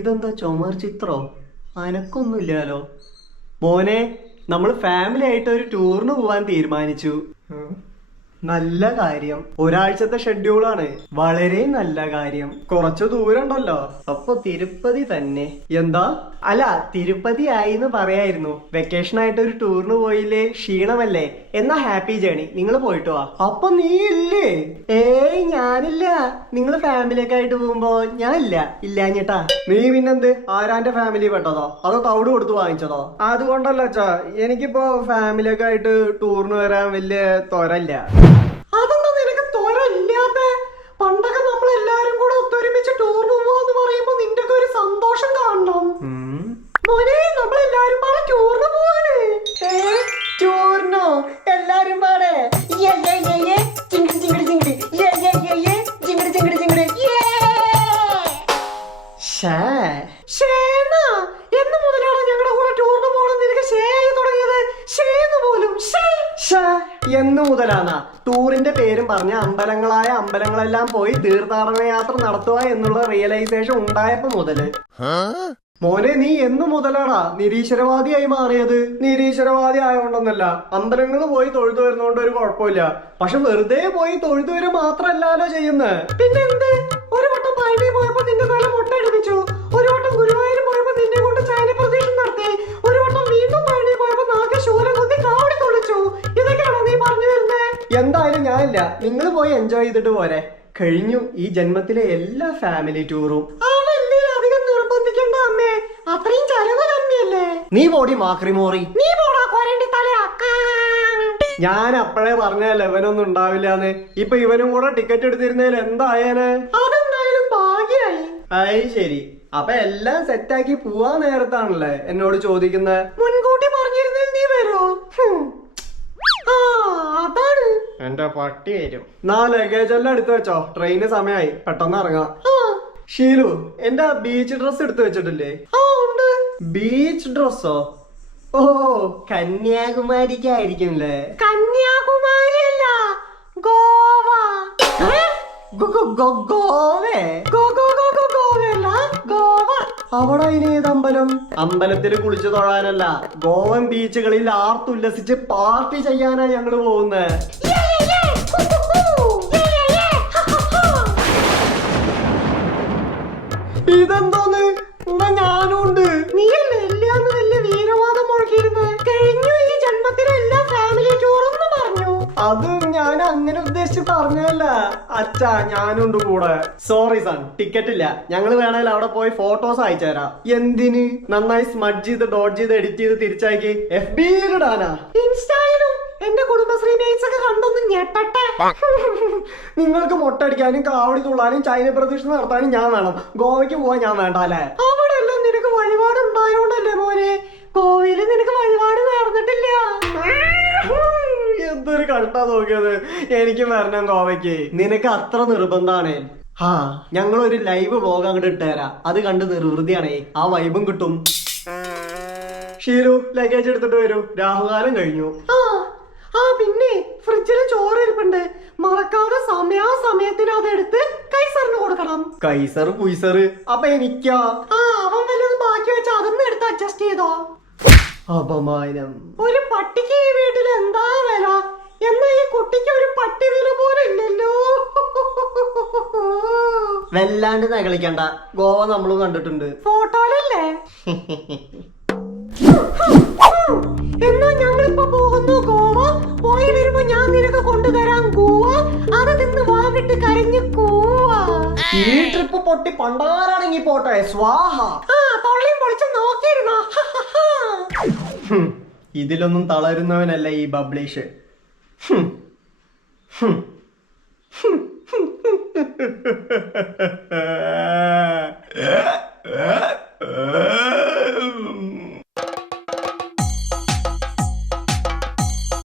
ഇതെന്താ ചുമർ ചിത്രോ? അനക്കൊന്നുമില്ലാലോ. മോനെ, നമ്മൾ ഫാമിലി ആയിട്ട് ഒരു ടൂറിന് പോവാൻ തീരുമാനിച്ചു. നല്ല കാര്യം. ഒരാഴ്ചത്തെ ഷെഡ്യൂളാണ്. വളരെ നല്ല കാര്യം. കുറച്ചു ദൂരം ഉണ്ടല്ലോ. അപ്പൊ തിരുപ്പതി തന്നെ. എന്താ? അല്ല, തിരുപ്പതി ആയിന്ന് പറയായിരുന്നു. വെക്കേഷൻ ആയിട്ട് ഒരു ടൂറിന് പോയില്ലേ, ക്ഷീണമല്ലേ? എന്നാ ഹാപ്പി ജേണി, നിങ്ങൾ പോയിട്ട് വാ. അപ്പൊ നീ ഇല്ലേ? ഏയ്, ഞാനില്ല. നിങ്ങൾ ഫാമിലിയൊക്കെ ആയിട്ട് പോകുമ്പോ ഞാൻ ഇല്ലാഞ്ഞിട്ടാ. നീ പിന്നെന്ത്, ആരാന്റെ ഫാമിലി പെട്ടതോ അതോ തവിട് കൊടുത്ത് വാങ്ങിച്ചതോ? അതുകൊണ്ടല്ല അച്ഛാ, എനിക്കിപ്പോ ഫാമിലിയൊക്കെ ആയിട്ട് ടൂറിന് വരാൻ വലിയ തൊരല്ല. അതെന്താ നിനക്ക് തൊരല്ലാത്ത? പണ്ടൊക്കെ നമ്മൾ എല്ലാരും കൂടെ ഒത്തൊരുമിച്ച് ടൂറിന് പോവാന്ന് പറയുമ്പോ നിന്റെ ഒക്കെ ഒരു സന്തോഷം കാണണം. മോനെ, നമ്മളെല്ലാരും പാടെ ടൂറിന് പോവാണ്. ടൂറിനോ? എല്ലാരും പാടെ? എന്ന് മുതലാണ് ഞങ്ങളുടെ കൂടെ ടൂറിന് പോകണം നിനക്ക് ഷേ ആയി തുടങ്ങിയത്? ഷേന്ന് പോലും എന്ന് മുതലാണാ? ടൂറിന്റെ പേരും പറഞ്ഞ അമ്പലങ്ങളെല്ലാം പോയി തീർത്ഥാടന യാത്ര നടത്തുക എന്നുള്ള റിയലൈസേഷൻ ഉണ്ടായപ്പോ മുതല്. മോനെ, നീ എന്ന് മുതലാടാ നിരീശ്വരവാദിയായി മാറിയത്? നിരീശ്വരവാദി ആയതുകൊണ്ടൊന്നല്ല, അമ്പലങ്ങളിൽ പോയി തൊഴുതു വരുന്നോണ്ട് ഒരു കുഴപ്പമില്ല. പക്ഷെ വെറുതെ പോയി തൊഴുതു വരെ മാത്രല്ലല്ലോ ചെയ്യുന്നത്. പിന്നെന്ത്? ഒരു വട്ടം പഴനി പോയപ്പോ നിന്റെ തല മുട്ടടിപ്പിച്ചു, ഒരു വട്ടം ഗുരുവായൂർ പോയപ്പോ നിന്നെ കൊണ്ട് ചൈന പ്രദേശം നടത്തി, ഒരു വട്ടം വീണ്ടും പഴനി പോയപ്പോ നാക്ക് ശൂലം കുത്തി കാവടി തൊളിച്ചു. ഇതൊക്കെയാണോ നീ പറഞ്ഞു വരുന്നേ? എന്തായാലും ഞാനില്ല, നിങ്ങൾ പോയി എൻജോയ് ചെയ്തിട്ട് പോരെ. കഴിഞ്ഞു ഈ ജന്മത്തിലെ എല്ലാ ഫാമിലി ടൂറും. നിർബന്ധിക്കണ്ട അമ്മേ, അത്രയും ചെലവ് കമ്മിയല്ലേ. നീ പോടി മാക്രിമോറി. നീ പോടാ കൊരണ്ടി തലയാ. ഞാൻ അപ്പഴേ പറഞ്ഞല്ലേ ഇവനൊന്നും ഉണ്ടാവില്ലാന്ന്. ഇപ്പൊ ഇവനും കൂടെ ടിക്കറ്റ് എടുത്തിരുന്നതിൽ എന്തായാല്? അതെന്തായാലും ഭാഗ്യായി. അയ് ശരി. അപ്പൊ എല്ലാം സെറ്റാക്കി പോവാൻ നേരത്താണല്ലേ എന്നോട് ചോദിക്കുന്നത്? മുൻകൂട്ടി പറഞ്ഞിരുന്നേൽ നീ വരുമോ? അതാണ്. എന്റെ പട്ടി വരും. ലഗേജ് എല്ലാം എടുത്തു വെച്ചോ, ട്രെയിന് സമയമായി, പെട്ടെന്ന് ഇറങ്ങാം. ഷീലു, എന്റെ ബീച്ച് ഡ്രസ് എടുത്തു വെച്ചിട്ടില്ലേ? ബീച്ച് ഡ്രസ്സോ? ഓ, കന്യാകുമാരിക്കായിരിക്കുംല്ലേ? കന്യാകുമാരി അല്ല, ഗോവ. ഗോവ. അവിടെ അതിനേത് അമ്പലം? അമ്പലത്തിൽ കുളിച്ചു തൊഴാനല്ല, ഗോവൻ ബീച്ചുകളിൽ ആർത്തുല്ലസിച്ച് പാർട്ടി ചെയ്യാനാ ഞങ്ങള് പോകുന്നത്. ഇതെന്തോന്ന്? ഞാനുണ്ട്. നീയല്ലേ എല്ലാന്ന് വലിയ വീരവാദം മുഴക്കിയിരുന്നത്? കഴിഞ്ഞു ഈ ജന്മത്തിലെ എല്ലാ ഫാമിലി ടൂറെന്ന് പറഞ്ഞു. അത് ഞാൻ അങ്ങനെ ഉദ്ദേശിച്ച് പറഞ്ഞതല്ല അച്ഛാ, ഞാനുണ്ട് കൂടെ. സോറി സൺ, ടിക്കറ്റ് ഇല്ല. ഞങ്ങൾ വേണേൽ അവിടെ പോയി ഫോട്ടോസ് അയച്ചു തരാം. എന്തിന്? നന്നായി സ്മഡ്ജ് ചെയ്ത് ഡോട്ട് ചെയ്ത് എഡിറ്റ് ചെയ്ത് തിരിച്ചയക്കി FB-യിൽ ഇടാനാ? ഇൻസ്റ്റായിലും എന്റെ കുടുംബശ്രീ മേറ്റ്സ് ഒക്കെ കണ്ടൊന്നും ഞെട്ടട്ടെ. നിങ്ങൾക്ക് മൊട്ടടിക്കാനും കാവടി തുള്ളാനും ചൈന പ്രദക്ഷിണം നടത്താനും ഞാൻ വേണം. ഗോവയ്ക്ക് പോവാൻ ഞാൻ വേണ്ട അല്ലേ? അവിടെ എല്ലാം നിനക്ക് വഴിപാട് ഉണ്ടായോണ്ടല്ലേ മോനെ. ഗോവയില് നിനക്ക് വഴിപാട് നേർന്നിട്ടില്ല. എന്തൊരു കണ്ടാ നോക്കിയത്. എനിക്ക് വരണം ഗോവയ്ക്ക്. നിനക്ക് അത്ര നിർബന്ധാണേ. ഞങ്ങളൊരു ലൈവ് വ്ലോഗ് അങ്ങോട്ട് ഇട്ടുതരാം. അത് കണ്ട് നിർവൃതിയാണേ, ആ വൈബും കിട്ടും. ഷീലു, ലഗേജ് എടുത്തിട്ട് വരൂ, രാഹുകാലം കഴിഞ്ഞു. പിന്നെ ഫ്രിഡ്ജില് ചോറ് ഇരിപ്പുണ്ട്, മറക്കാതെ സമയത്തിന് അതെടുത്ത് കൈസറിന് കൊടുക്കണം. കൈസർ കുയ്സർ? അപ്പൊ എനിക്കാ? അവൻ വല്ലതും ബാക്കി വെച്ച് അതൊന്നും എടുത്ത് അഡ്ജസ്റ്റ് ചെയ്തോ. അപമാനം. ഒരു പട്ടിക്ക് ഈ വീട്ടിൽ എന്താ വില? എന്നാ ഈ കുട്ടിക്ക് ഒരു പട്ടി വില പോലെ ഇല്ലല്ലോ. വല്ലാണ്ട് നകളിക്കണ്ട, ഗോവ നമ്മളും കണ്ടിട്ടുണ്ട്, ഫോട്ടോയിലല്ലേ. എന്നാ ഞങ്ങളിപ്പോ പോകുന്നു ഗോവ. പോയി വരുമ്പോ ഞാൻ നിനക്ക് കൊണ്ടുതരാം ഗോവ. അത് നിന്ന് വാവിട്ട് കരഞ്ഞു കൂവ. ഈ ട്രിപ്പ് പൊട്ടി പണ്ടാരാണെങ്കി പോട്ടെ, സ്വാഹ. തൊള്ളിയും പൊളിച്ച് നോക്കിയിരുന്നോ? ഇതിലൊന്നും തളരുന്നവനല്ല ഈ ബബ്ലീഷ്.